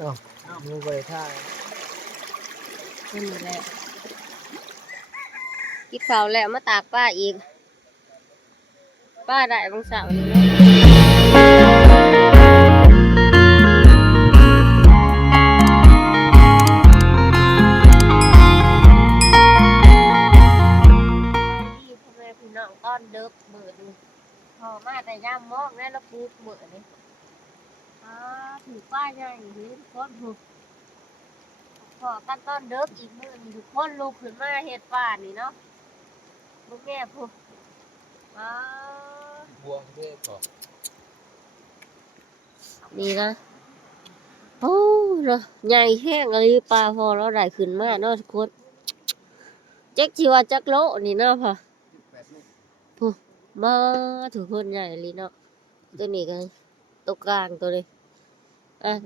อ๋อมือไปท่านี่แหละกินข้าวแล้วมาตากป้าอีกป้าได้บางสาวนี่เนาะพี่น้องต้อนเดิบเบิดนี่พอมาแต่ย่ามมอกแน่แล้วปลูกเบิดนี่ถือป้าใหญ่เห็นคนถูกพอกันต้อนเดิบอีกมื้อนี่ทุกคนลุกขึ้นมาเฮ็ดป้านี่เนาะลูกแง่พูดบวงเทพก่อนนี่นะโอ้เนาะใหญ่แห้งอะไรปลาพอเราได้ขึ้นมาเนาะทุกคนแจ็คชีวาจักโลนี่เนาะพ่อพูมาทุกคนใหญ่เลยเนาะตัวนี้กันตัวกลางตัวนี้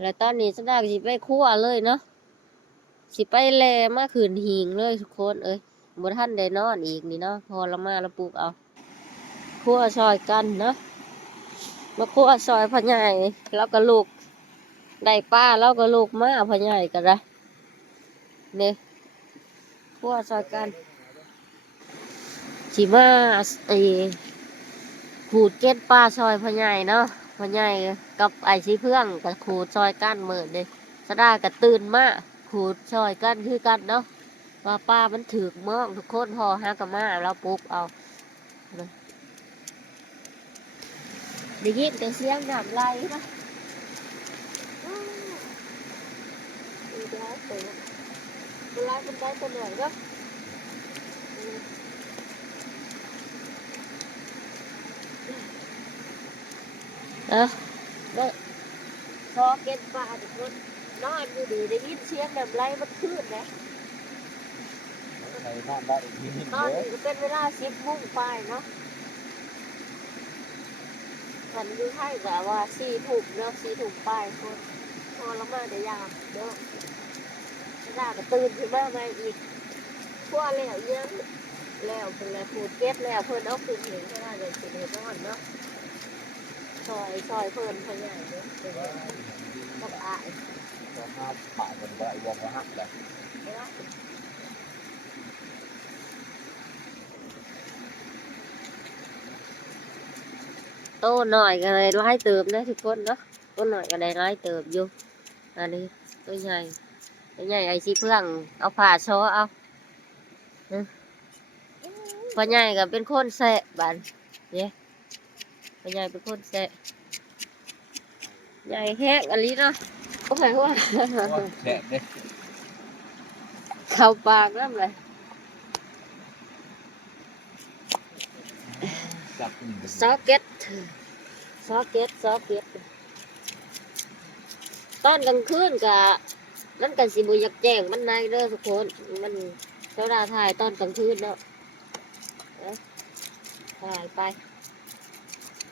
แล้วตอนนี้สดาสิไปคั่วเลยเนาะสิไปแลมาขืนหิงเลยทุกคนบ่ทันได้นอนอีกนี่เนาะพอเรามาเราปลูกเอาคั่วซอยกันเนาะมาคั่วซอยพ่อใหญ่แล้วก็ลูกได้ป้าแล้วก็ลูกมาพ่อใหญ่กันละเนี่ยคั่วซอยกันสิมาขูดเก็ดป้าซอยพ่อใหญ่เนาะพ่อใหญ่กับไอ้สีเพื่องกับขูดซอยกันเหมือนเลยสดากับตื่นมาขูดซอยกันคือกันเนาะว่าป้ามันถือมอกทุกคนพอฮะกับมาแล้วปลูกเอาได้ยินแต่เสียงน้ำไหลนะดีแล้วเปิดเวลาเป็นได้ตัวหน่อยก็ได้พอเก็บปลาทุกคนนอนอยู่ดีได้ยินเสียงน้ำไหลมันขึ้นนะตอนนี้ก็เป็นเวลา10 โมงไปเนาะฉันอยู่ไทยแบบว่า4 ทุ่มเนาะ4 ทุ่มไปคนพอแล้วมาได้ยามเนาะได้ก็ตื่นขึ้นมาใหม่อีกพวกแล้วยังแล้วเพิ่นแล้วพูดเก็บแล้วเพิ่นเอาขึ้นเห็นแค่ว่าจะสิได้นอนเนาะซอยเพิ่นพ่อใหญ่เนาะกับอ้ายก็ห้าป่ากันไว้วงก็หักเลยโตหน่อยก็เลยไล่เติมนะทุกคนเนาะโตหน่อยก็ได้ไล่เติมอยู่อันนี้ตัวใหญ่ไอ้สิเพื่องเอาผ่าโชว์เอาพ่อใหญ่ก็เป็นคนแสะบันเนี่ยพ่อใหญ่เป็นคนแสะใหญ่แห้งอันนี้เนาะก็หมายว่าแฉะเด้ เข้าปากแล้วเลยซอเก็ตตอนกลางคืนกะมันกันสิบุอยากแจ้งมันในเด้อทุกคนมันเจ้าดาถ่ายตอนกลางคืนเนาะถ่ายไป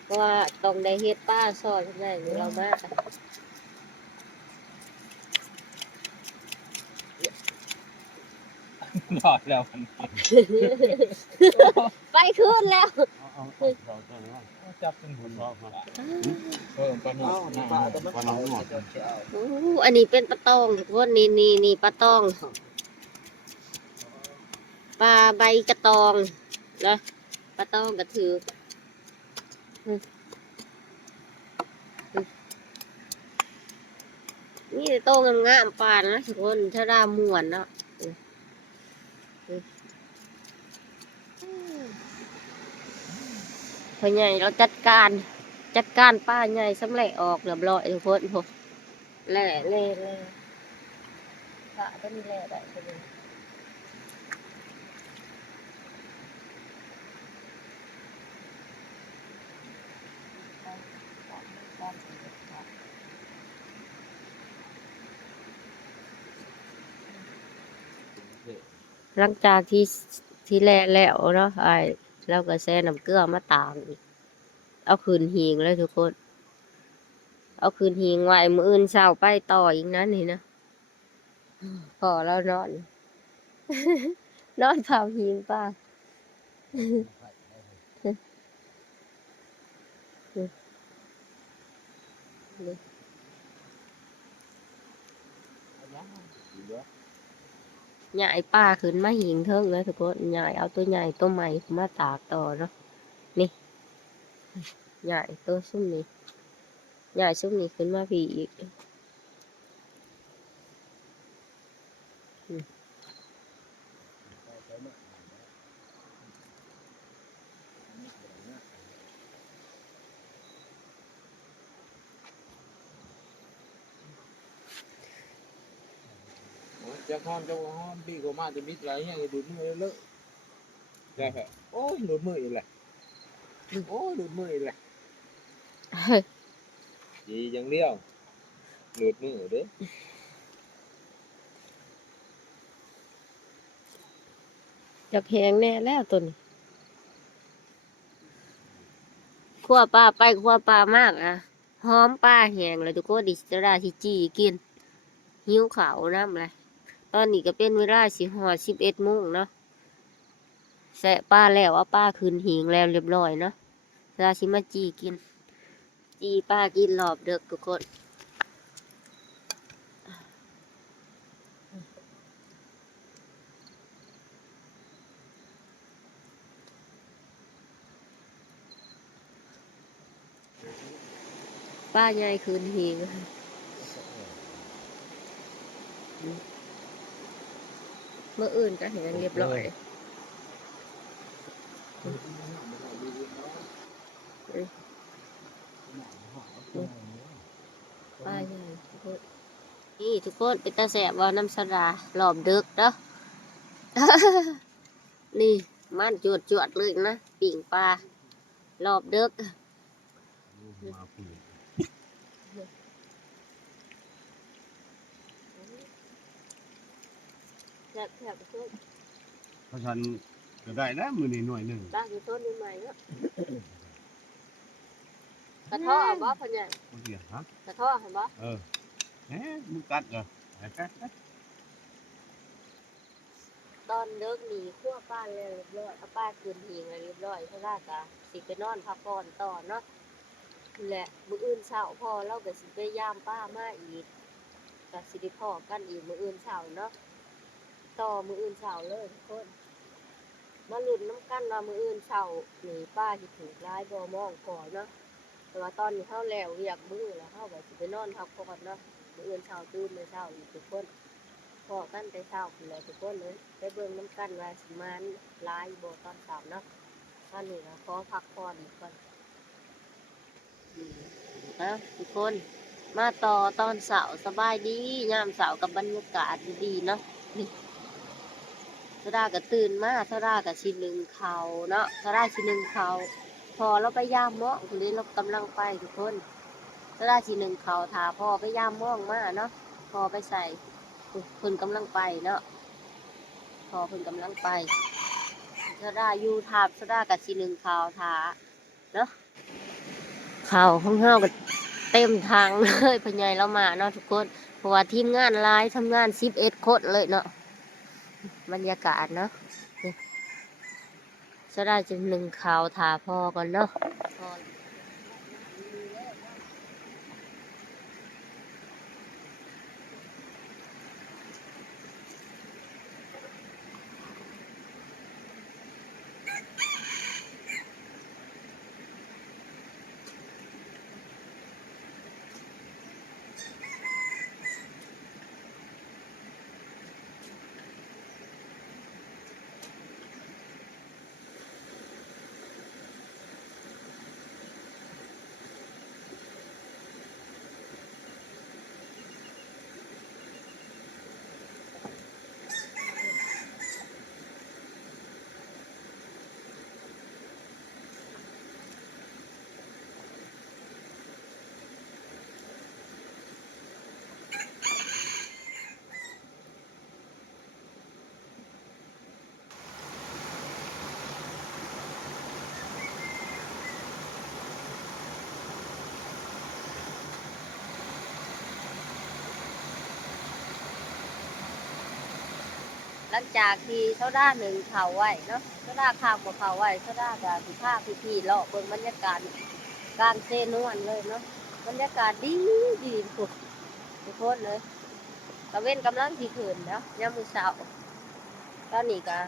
เพราะว่าต้องได้เฮ็ดป้าซอยทำไมเรามากรอดแล้วมันไปคืนแล้วจับเป็นหุ่นรอบมาปลาหนอนปลาหนอนอันนี้เป็นปลาตองทุกคนนี่ปลาตองปลาใบกระตองนะปลาตองกระถือนี่โตงามๆปานนะทุกคนถ้าได้ม่วนเนาะพ่อใหญ่เราจัดการป้าใหญ่สำเร็จออกเรียบร้อยทุกคนพวกแล่พระต้องมีแล่ได้ทุกคนหลังจากที่แล่แล้วเนาะเราก็แช่น้ำเกลือมาตามอีกเอาคืนหิงเลยทุกคนเอาคืนหิงไว้มื้ออื่นเช้าไปต่ออีกนั้นนี่นะพอแล้วนอนเผาหิงป้า นี่ ใหญ่ป้าขึ้นมาหิงเทิงเลยทุกคนใหญ่เอาตัวใหญ่ตัวใหม่มาตากต่อเนาะนี่ใหญ่ตัวซุ่มนี้ใหญ่ซุ่มนี้ขึ้นมาพี่อีกจะห้อมจะห้อมพี่ก็มาจะมิดไรเงี้ยดูดมือเลอะได้เหรอโอ้ยดูดมืออีกแหละโอ้ยดูดมืออีกแหละดีอย่างเดียวดูดมือเด้ จะแพงแน่แล้วตัวนี้ขั้วปลาไปขั้วปลามากอ่ะหอมปลาแห้งเลยทุกคนดิสราชิจีกินหิวขาวน้ำเลยตอนนี้ก็เป็นเวลา11 โมงเนาะแสะปลาแล้วว่าปลาคืนหิงแล้วเรียบร้อยเนาะราชิมาจีกินจีปลากินรอบเด็กทุกคนป้าใหญ่คืนหิงเมื่ออื่นก็เห็นเรียบร้อยป้าใหญ่ทุกคนนี่ทุกคนเป็นตาแสบว่าน้ำสดารอบเด็กเนาะ นี่มันจวดเลยนะปิ่งปลารอบเด็กแสบทุกคน เพราะฉันก็ได้แล้วมือนี่หน่วยหนึ่ง ตั้งอยู่ต้นใหม่ๆเนาะกระท้อบ่พ่อใหญ่ โอเคฮะ กระท้อเห็นบ่ เอ๊ะมึงกัดเหรอ ตอนเลิกหนีขั้วป้าเลยเรียบร้อยเอาป้าคืนหิงเลยเรียบร้อยเพราะว่ากะสิไปนอนพักผ่อนต่อเนาะแหละมื้ออื่นเช้าพอเราก็สิไปยามป้ามาอีกก็สิได้พ้อกันอีกมื้ออื่นเช้าเนาะต่อมื้ออื่นเช้าเลยทุกคนมาลุ้นน้ำกันว่ามื้ออื่นเช้านี่ป้าสิถูกร้ายบ่มองก่อนเนาะแต่ว่าตอนนี้เฮาแล้วเรียกมื้อแล้วเฮาก็สิไปนอนพักผ่อนเนาะมื้ออื่นเช้าตื่นมื้อเช้าอีกทุกคนพอกันแต่เช้าพุ่นแหละทุกคนเลยไปเบิ่งน้ำกันว่าสิมันร้ายบ่ตอนเช้าเนาะตอนนี้ก็ขอพักผ่อนก่อนทุกคนมาต่อตอนเช้าสบายดียามเช้ากับบรรยากาศดีๆเนาะนี่สดาก็ตื่นมาสดาก็สินึ่งข้าวเนาะสดาสินึ่งข้าวพอเราไปยามเมาะคนนี้เรากำลังไปทุกคนสดาสินึ่งข้าวถาพ่อไปยามม่องมาเนาะพอไปใส่เพิ่นกำลังไปเนาะพอเพิ่นกำลังไปสดาอยู่ถาบสดากับสินึ่งข้าวถาเนาะข้าวของเฮาก็เต็มทางเลยพ่อใหญ่เรามาเนาะทุกคนเพราะว่าทีมงานหลายทำงาน11 คนเลยเนาะบรรยากาศเนาะสดาจะนึ่งข้าวถาพ่อก่อนเนาะ หลังจากที่โซดาหนึ่งเขาไว้เนาะโซดาข้ามกับเขาไว้โซดากับสิผ้าพี่ๆเลาะเบิ่งบรรยากาศกลางเซนวนเลยเนาะ บรรยากาศดีดีทุกคนเลยตะเว้นกำลังสิขึ้นแล้วยามมื้อเช้าตอนนี้ก็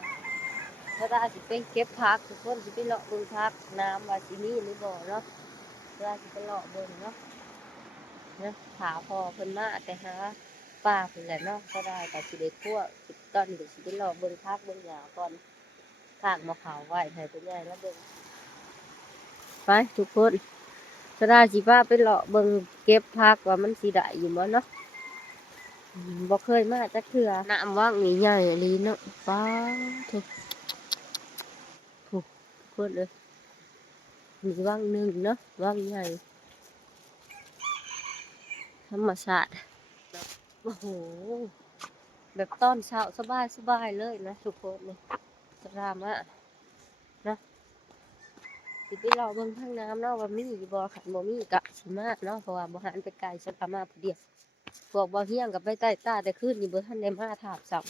ถ้าได้สิไปเก็บผักทุกคนสิไปเลาะเบิ่งผักน้ำว่าสิมีหรือบ่เนาะถ้าสิไปเลาะเบิ่งเนาะนะถาพอเพิ่นมาแต่หาป้าเพิ่นแหละเนาะก็ได้ก็สิได้คั่วตอนนี้ก็สิไปเลาะเบิ่งผักเบิ่งหญ้าก่อนทางมะขาวไว้ให้เพิ่นใหญ่แล้วเบิ่งไปทุกคนก็ได้สิพาไปเลาะเบิ่งเก็บผักว่ามันสิได้อยู่บ่เนาะ บ่เคยมาจักเทื่อน้ำว่างนี่ใหญ่อีหลีเนาะป้าทุกคนเลยมีว่างหนึ่งเนาะว่างใหญ่ธรรมชาติโอ้โหแบบตอนเช้าสบายเลยนะทุกคนเลยสรามะนะสิไปรอเบิ่งทางน้ำเนาะว่ามีอยู่บ่ขันบ่มีกะสิมาเนาะเพราะว่าบ่หันไปไกลสรามะผู้เดียวพวกบ่เฮียงกับไปใต้ตาแต่คืนนี่บ่ทันได้มาถามซ้ำ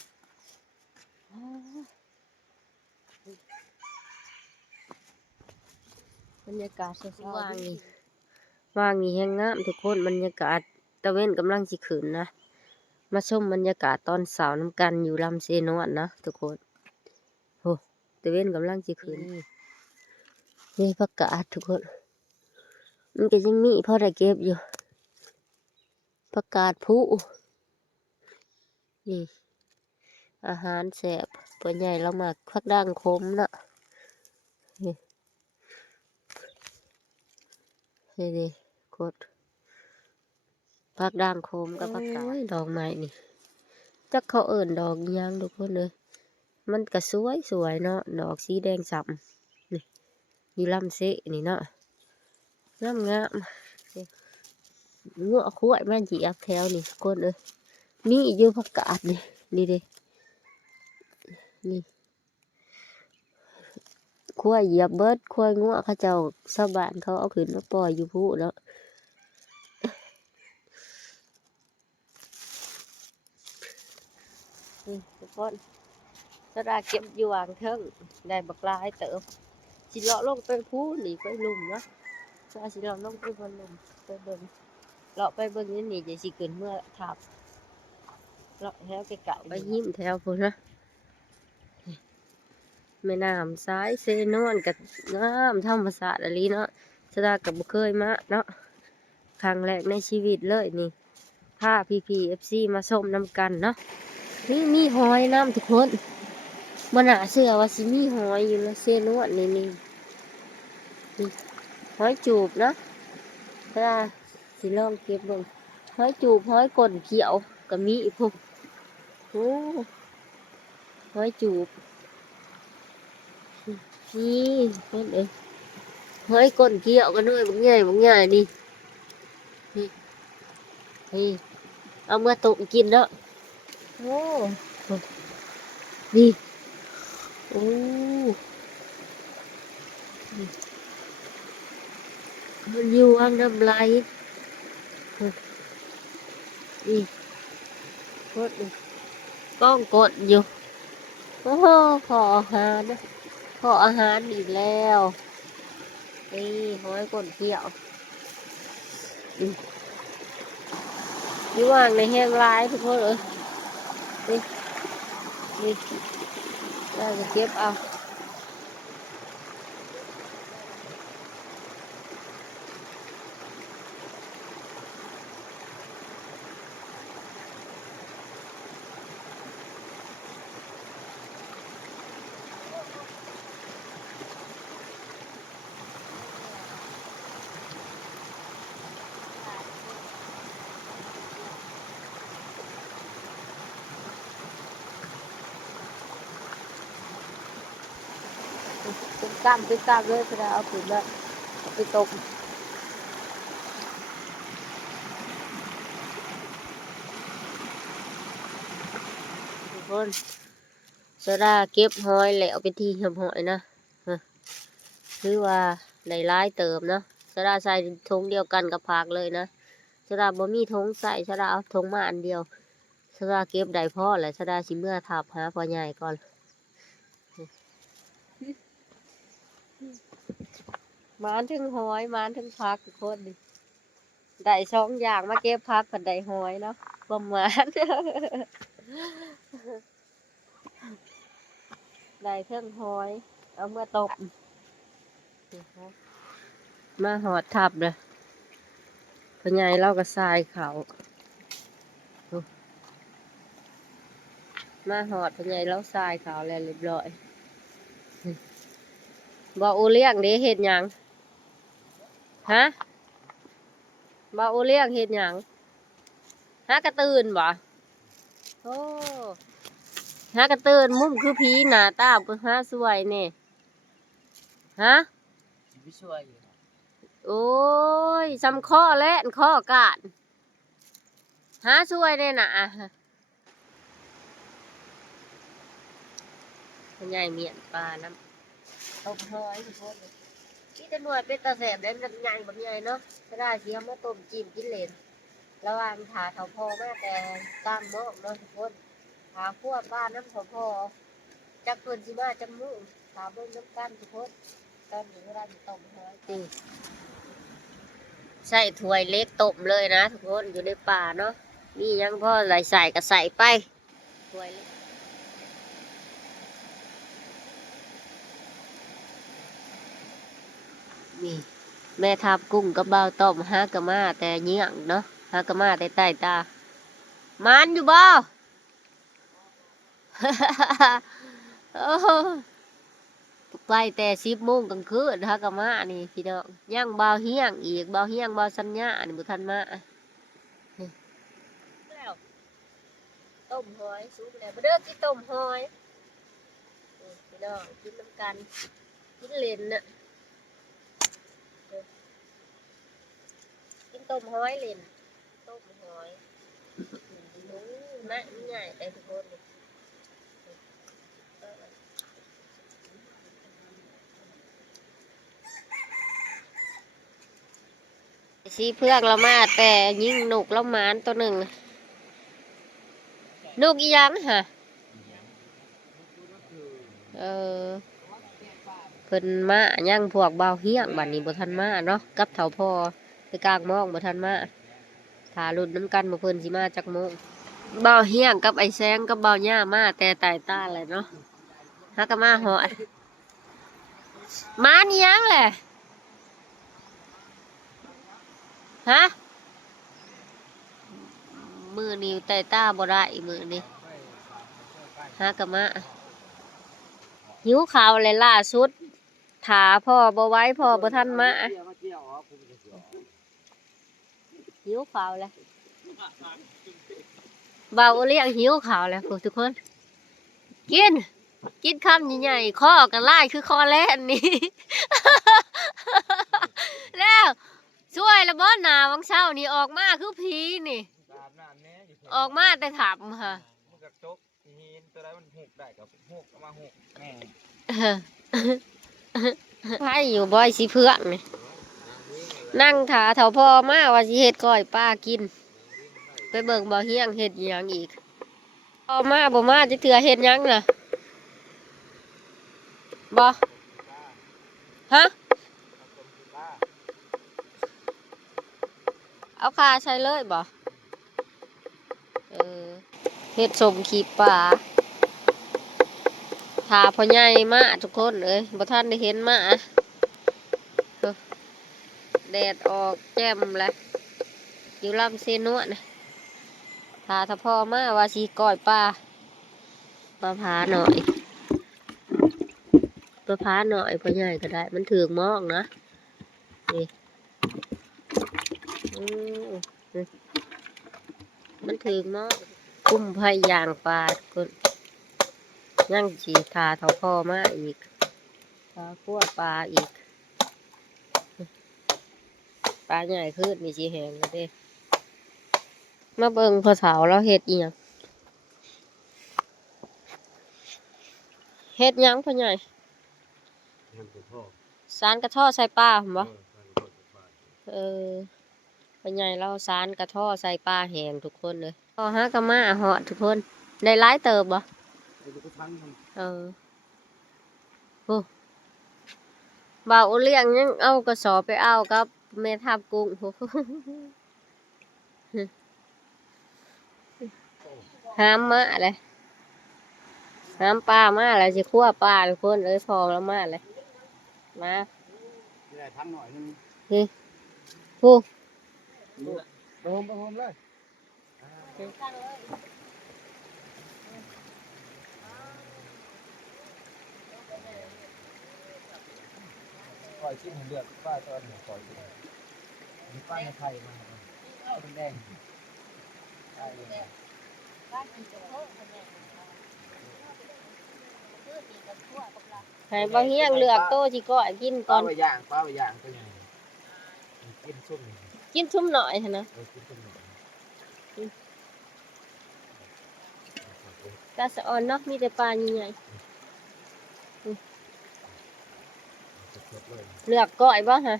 บรรยากาศเช้าๆว่างนี่แห้งงามทุกคนบรรยากาศตะเว้นกำลังสิขึ้นนะมาชมบรรยากาศตอนเช้าน้ำกันอยู่ลำเซนวนนะทุกคนโอ้ตะเว้นกำลังสิขึ้นนี่ผักกาดทุกคนมันก็ยังมีพอได้เก็บอยู่ผักกาดผู้นี่อาหารแสบตัวใหญ่เรามาพักด่างคมเนาะนี่นี่กดผักด่างคมกับผักกาดดอกไม้นี่จักเขาเอิ้นดอกอิหยังทุกคนเลยมันก็สวยเนาะดอกสีแดงส่ำนี่อยู่ลำเสะนี่เนาะงามเงาะขวดมันเหยียบแถวนี่คนเลยนี่อยู่ผักกาดนี่เด้นี่ขั้วเหยียบเบิดขั้วงัวเขาเจ้าชาวบ้านเขาเอาขึ้นมาปล่อยอยู่ผู้แล้วนี่ทุกคนสระเก็บอยู่วางเทิงได้บักลายเติบสิเลาะลงไปผู้หนีไปลุ่มเนาะสระสิเลาะลงไปบนลุ่มไปเบิ่งเลาะไปเบิ่งนี่จะสิขึ้นเมื่อทับเลาะแถวไกลๆไปยิ้มแถวพุ่นนะแม่น้ำซ้ายเซโนวนกับงามธรรมศาสตร์อะไรเนาะสระกับบ่เคยมาเนาะครั้งแรกในชีวิตเลยนี่พาPPFCมาชมน้ำกันเนาะนี่มีหอยน้ำทุกคนมันหนาเชื่อว่าสิมีหอยอยู่แล้วเซนวดนี่หอยจูบนะถ้าสิลองเก็บเบิ่งหอยจูบหอยก้นเขียวก็มีอีกพวกโอ้หอยจูบนี่เพิ่นเอ้ยหอยก้นเขียวก็ด้วยบางใหญ่นี่นี่เอามาต้มกินเนาะโอ้นี่โอ้มันอยู่ว่างน้ำลายนี่กดก้องกดอยู่โอ้โหขออาหารนะขออาหารอีกแล้วนี่หอยก้นเขียวนี่ว่างในแห้งลายทุกคนเลยนี่น่าจะเก็บเอาเป็นกล้ามเลยจะได้เอาขึ้นแล้วเอาไปต้มทุกคนโซดาเก็บหอยแล้วเอาไปที่หอยนะคือว่าในร้ายเติมเนาะโซดาใส่ถุงเดียวกันกับผักเลยนะโซดาบ่มีถุงใส่โซดาเอาถุงมาอันเดียวโซดาเก็บได้พอแหละโซดาสิเมื่อทับหาพ่อใหญ่ก่อนมานถึงหอยมานถึงผักทุกคนดิ ได้สองอย่างมาเก็บพักผัดได้หอยเนาะประมาณ ได้เครื่องหอยเอาเมื่อตบมาหอดทับเลยพญายเล่าก็ทรายเขามาหอดพญายเล่าทรายเขาแล้วเรียบร้อยบอกอูเลี้ยงเด้เห็ดหยังฮะบอกอูเลี้ยงเห็ดหยังฮะกระตื่นบ่โอ้ฮะกระตื่นมุมคือผีหน้าตาก็ฮะสวยนี่ฮะ ไม่ช่วยอยู่ โอ้ยซ้ำข้อและข้อกาดหาช่วยได้น่ะมันใหญ่เมียนปลาน้ำต้มหอยทุกคนนี่จะหน่วยเป็นตาแสบได้มันใหญ่แบบใหญ่เนาะก็ได้เสียมาต้มจิ้มกินเลนระหว่างถาเขาพอแม่แต่ตั้งหม้อเนาะทุกคนถาพวกบ้านน้ำเขาพอจักเพิ่นสิมาจักมุ่งถาเบิ่งน้ำกันทุกคนตอนนี้เวลาต้มหอยตีใส่ถ้วยเล็กต้มเลยนะทุกคนอยู่ในป่าเนาะมียังพ่อใส่ก็ใส่ไปถ้วยเล็กนี่แม่ทับกุ้งกับเบาต้มฮากะมาแต่เงี้ยงเนาะฮากะมาแต่ใต้ตามันอยู่บ่ โอ้ไปแต่10 โมงกลางคืนฮากะมานี่พี่น้องย่างเบาเฮียงอีกเบาเฮียงเบาสัญญานี่บุทันมาแล้วต้มหอยสุกแล้วมาเด้อกินต้มหอยพี่น้องกินน้ำกันกินเล่นน่ะกินต้มหอยเล่นต้มหอยนะมันใหญ่แต่ทุกคนสีเพื่องละมาแต่ยิ่งหนุกละหมานตัวหนึ่งนกอีหยังฮะเออเพิ่นมาย่างพวกเบาเฮียงบัดนี้บ่ทันมาเนาะกับเฒ่าพ่อไปกลางมองบ่ทันมาถ้ารุ่นน้ำกันบ่เพิ่นสิมาจักโมงเบาเฮียงกับไอ้แซงกับเบาหญ้ามาแต่ตายตาเลยเนาะฮักก็มาหอดมานี่ยังแหละฮะมือนี่ตายตาบ่ได้มือนี่ฮักก็มาหิวข้าวเลยล่าสุดถาพ่อบ่ไหว้พ่อบ่ทันมาหิวข้าวเลยเบาเลี้ยงหิวข้าวแล้วพวกทุกคนกินคำใหญ่ๆข้อกันไล่คือข้อแรกนี่ แล้วช่วยละบ่หนาวังเช้านี่ออกมาคือผีนี่ออกมาแต่ถามค่ะ มันกับจกหินตัวใดมันหุกได้กับหุกเอามาหุกแม่ ไผอยู่บ่อยสิเพื่อนนี่นั่งถาเถาพ่อมาว่าสิเฮ็ดก้อยป้ากินไปเบิ่งบ่เฮียงเฮ็ดหยังอีกพ่อมาบ่มาจะเถื่อเฮ็ดหยังน่ะบ่ฮะเอาคาใช้เลยบ่เออเฮ็ดสมขีปลาถาพ่อใหญ่มาทุกคนเอ้ยบ่ทันได้เห็นมาแดดออกแจ่มแล้วอยู่ลำเซนวดนะถ้าพ่อมาว่าสิก้อยปลามาพาหน่อยมาพาหน่อยพ่อใหญ่ก็ได้มันถือมอกนะนี่มันถือมอกกุ้มไผ่ยางปลาคนยั่งสีทาเท่าพ่อมาอีกทาขั้วปลาอีกปลาใหญ่ขึ้นมีสีแหงแล้วเด้มาเบิ่งพอเสาแล้วเห็ดอีหยังเห็ดหยังพ่อใหญ่สารกระท่อใส่ปลาเหรอเออพ่อใหญ่เราสารกระท่อใส่ปลาแหงทุกคนเลยพอฮะกะมาเหาะทุกคนได้หลายเติบบ่เออโอ้บ่าวเลี้ยงยังเอากระสอบไปเอากับแม่ทับกุ้ง ห้ามมาเลยห้ามปลามาเลยสิคั่วปลาทุกคนเอ้ยพอแล้วมาเลยมา ได้ทั้งหน่อยนึง นี่ผู้ ไปโฮมเลยปล่อยชิ้นเลือดป้าตอนปล่อยมีป้าในไทยมาเป็นแดงใช่เลย ให้บางเฮียงเลือกโตสิก็กินก่ ป้า อน ไปย่างก็ยังกินซุ่ม กินชุ่มหน่อยหั่นนะ กินซุ่ม กาสะออนเนาะมีแต่ปลาใหญ่ๆเลือกก้อยบ่ฮะ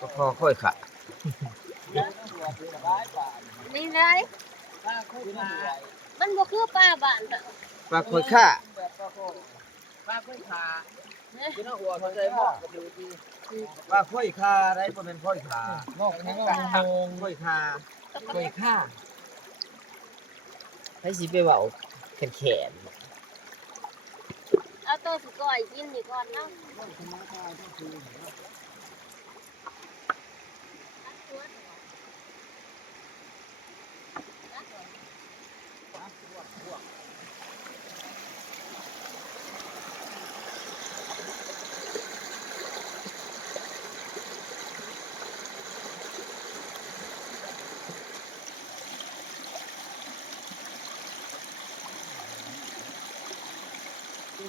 ก็พอค่อยค่ะ นี่ได้มันบ่คือปลาบ้านน่ะ ปลาค่อยค่ะปลาค่อยขากินหัวเขาใจหม้อปลาค่อยขาได้บ่เป็นค่อยขางอกให้งอกค่อยขาค่อยขาให้สิไปเว้าแขน เอาโตสิก้อยกินนี่ก่อนเนาะ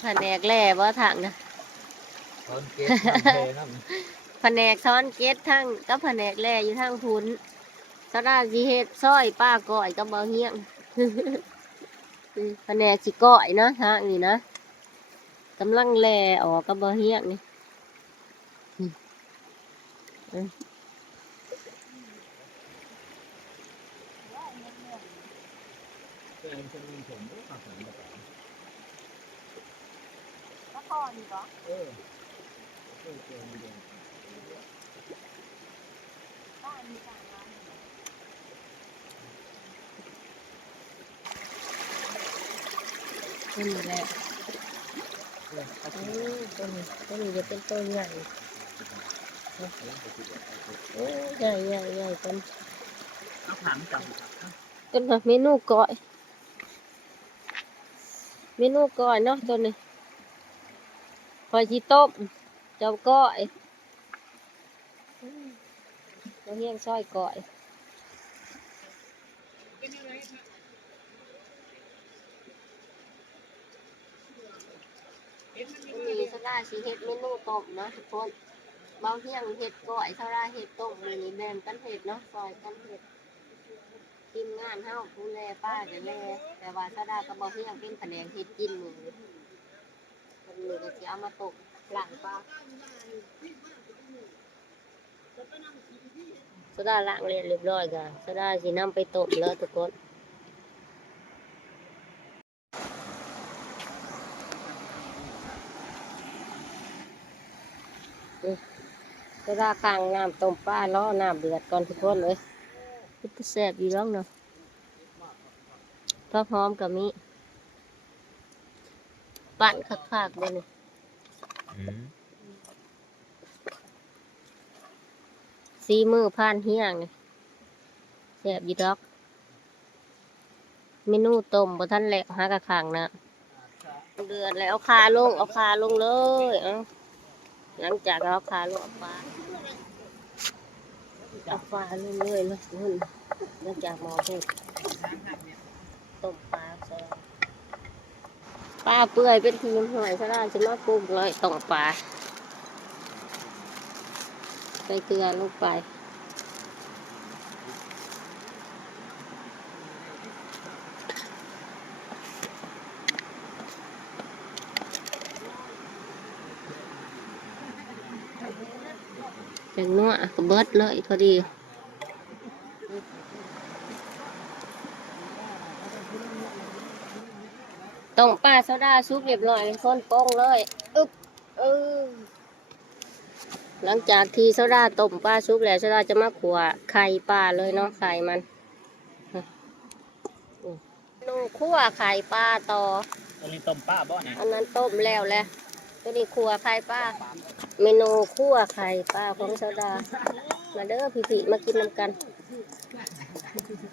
แผนกแล่บ่ถังนะ ตอนเก็บมันแพง แผนกซ้อนเกตทั้งกับแผนกแล่อยู่ทั้งพุ้นสดาสิเฮ็ดซอยป้าก้อยกับบ่เฮียง แผนกสิก้อยเนาะทางนี่นะกำลังแล่ออกกับบ่เฮียงนี่ ก็พอนี่บ่บ้านมีต่างร้านนี่แหละตัวนี้จะเป็นตัวใหญ่โอ้ใหญ่ใหญ่ใหญ่ต้น เอาถังจับ ต้นแบบเมนูก้อยเมนูก้อยเนาะตัวนี้คอยที่ต้มเจ้าก้อยเราเฮียงซอยก้อยมีสลาสีเห็ดเมนูต้มเนาะทุกคนเบาเฮียงเห็ดก้อยสลาเห็ดต้มมือนี้แบ่งกันเห็ดเนาะซอยกันเห็ดทีมงานเฮาผู้แลป้าจะแลแต่ว่าสลากับเบาเฮียงเป็นแผนงเห็ดกินมือคนมือก็จะเอามาตกหลังป้าสดาล้างเรียบร้อยจ้ะสดาสินำไปต้มแล้วทุกคนสดาข้างน้ำต้มปลาล้อน้ำเดือดก่อนทุกคนเลยมันแซ่บอยู่แล้วเนาะพร้อหอมกับมีปั่นคักๆเลยนี่ซีมือผ่านเฮียงนี่แซ่บอยู่ดอกเมนูต้มบ่ทันแหลกหากระขังนะเดือดแล้วเอาคาลงเลยหลังจากเอาคาลงเอาปลาลงเลยนะนุ่นหลังจากหมอพูดต้มปลาใส่ปลาเปื่อยเป็นทีมหอยซะได้จะมาปรุงเลยต้มปลาใส่เกลือลงไป งนัวก็เบิดเลยพอดีต้มปลาโซดาซุปเรียบร้อยเป็นคนโป้งเลยอึ๊บเออหลังจากที่โซดาต้มปลาซุปแล้วโซดาจะมาขัวไข่ปลาเลยเนาะไข่มันเมนูคั่วไข่ปลาต่อ ตัวนี้ต้มป้าบ่เนี่ย อันนั้นต้มแล้วแหละตัวนี้คั่วไข่ปลาเมนูคั่วไข่ปลาของโซดามาเด้อพี่ๆมากินน้ำกัน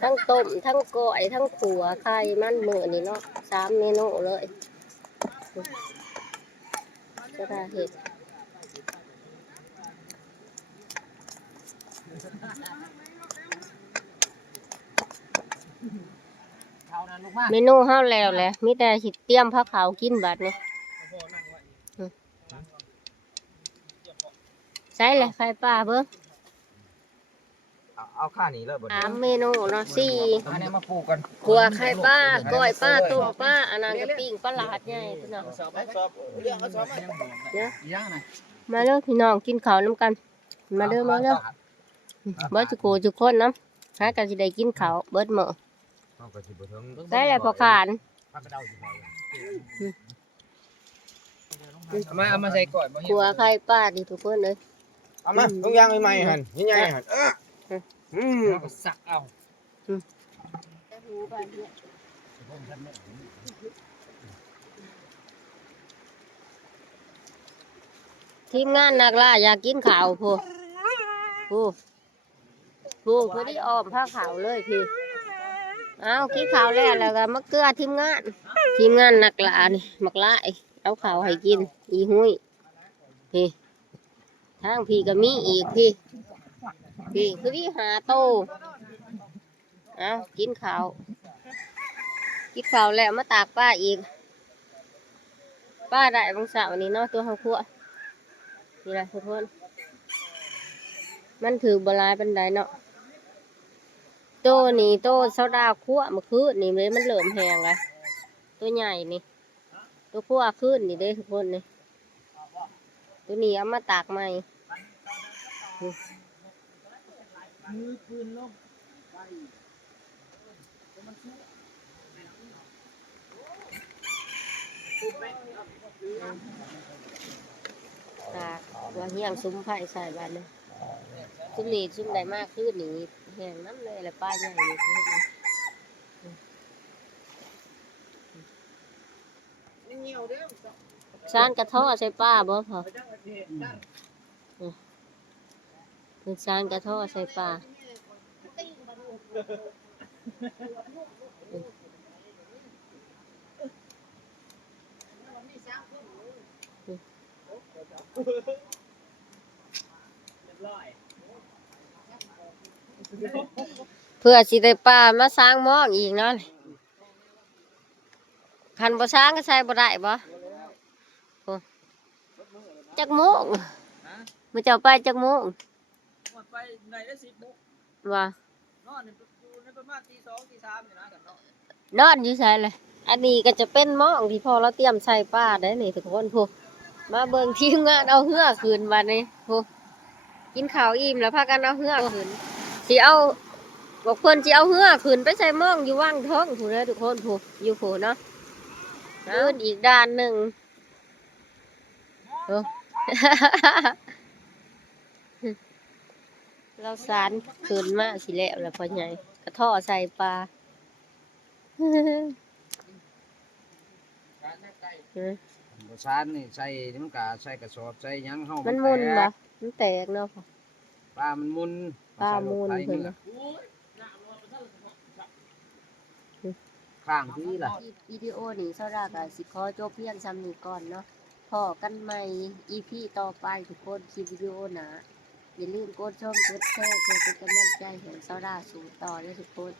ทั้งต้มทั้งก้อยทั้งขัวไข่มันมื้อนี่เนาะ3 เมนูเลยโซดาเฮ็ดเมนูเฮาแล้วแหละมีแต่สิเตรียมผ้าขาวกินบัดนี้ใส่เลยไข่ปลาเบิ่ง เอาข้านี้แล้วบ่ 3 เมนูเนาะ4 อันนี้มาปลูกกัน ขัวไข่ปลาก้อยปลาต้มปลาอันนั้นก็ปิ้งปลาหลาดใหญ่พี่น้อง สอบเรื่องเขาสอบไหม ย่างนะ มาเด้อพี่น้องกินข้าวน้ำกันมาเด้อมาเด้อเบิดจุโกจุกคนน้ำหากันสิได้กินข้าวเบิดมื้อได้แล้วพอขาน เอามาใส่ก่อนบ่ ขัวไข่ปลาดิทุกคนเลย เอามาต้องย่างใหม่ๆหั่นใหญ่ๆหั่นสักเอา ทีมงานนักล่าอยากกินข้าวพูพูพอดีอ้อมผ้าขาวเลยพี่เอากินข้าวแล้วก็มะเกลือทีมงานนักล่านี่มักล่าเอาข้าวให้กินอีหุ้ยพี่ทางพี่ก็มีอีกพี่คือที่หาโตเอากินข้าวแล้วมาตากป้าอีกป้าได้บางสาวนี้เนาะตัวเขาคั่วนี่แหละทุกคนมันถือบลายเป็นไดเนาะโตนี่โตโซดาคั่วมาคืนนี่เลยมันเหลื่อมแหงเลยตัวใหญ่นี่ตัวคั่วขึ้นนี่เด้ทุกคนนี่ตัวนี้เอามาตากใหม่ตากว่าเฮียงซุ้มไผ่ใส่บ้านเลยซุ้มนี่ซุ้มใดมากขึ้นนี่แหงน้ำเลยแหละป้าใหญ่นี่ขึ้นซานกระท้อใส่ป้าบ่พอคือซานกระท้อใส่ป้าเพื่อสิได้ป้ามาสร้างหม้องอีกเนาะคันบ่สร้างก็ใช้บ่ได้บ่จักโมงมื้อเจ้าไปจักโมง ไปไหนได้10 โมง ว่าน อนในประมาณตี 2 ตี 3นี่นะกันเนาะ นอนอยู่ไสเลยอันนี้ก็จะเป็นหม้องที่พอเราเตรียมใส่ป้าได้นี่ทุกคนพูมาเบิ่งทีมงานเอาเหือคืนบัดนี้พูกินข้าวอิ่มแล้วพากันเอาเหือคืนสิเอาบอกเพิ่นสิเอาเหือคืนไปใส่หม้องอยู่ว่างท้องพูเด้อทุกคนพูอยู่พูเนาะคืนอีกด้านหนึงเราสารคืนมาสิแล้วพ่อใหญ่กระท่อใส่ปลาบ่ซานนี่ใส่นี่มันก็ใส่กระสอบใส่หยังเฮา มั มัน มุนบ่มันแตกเนาะพ่อ ปลามันมุน ปลามุนเพิ่นน่ะ ข้างที่ล่ะ วิดีโอนี้โซดาก็สิขอจบเพียงซ้ำนี้ก่อนเนาะพอกันใหม่ EP ต่อไปทุกคนคลิปวิดีโอหน้าอย่าลืมกดชมกดแชร์เพื่อเป็นกำลังใจให้โซดาสู่ต่อด้วยทุกคน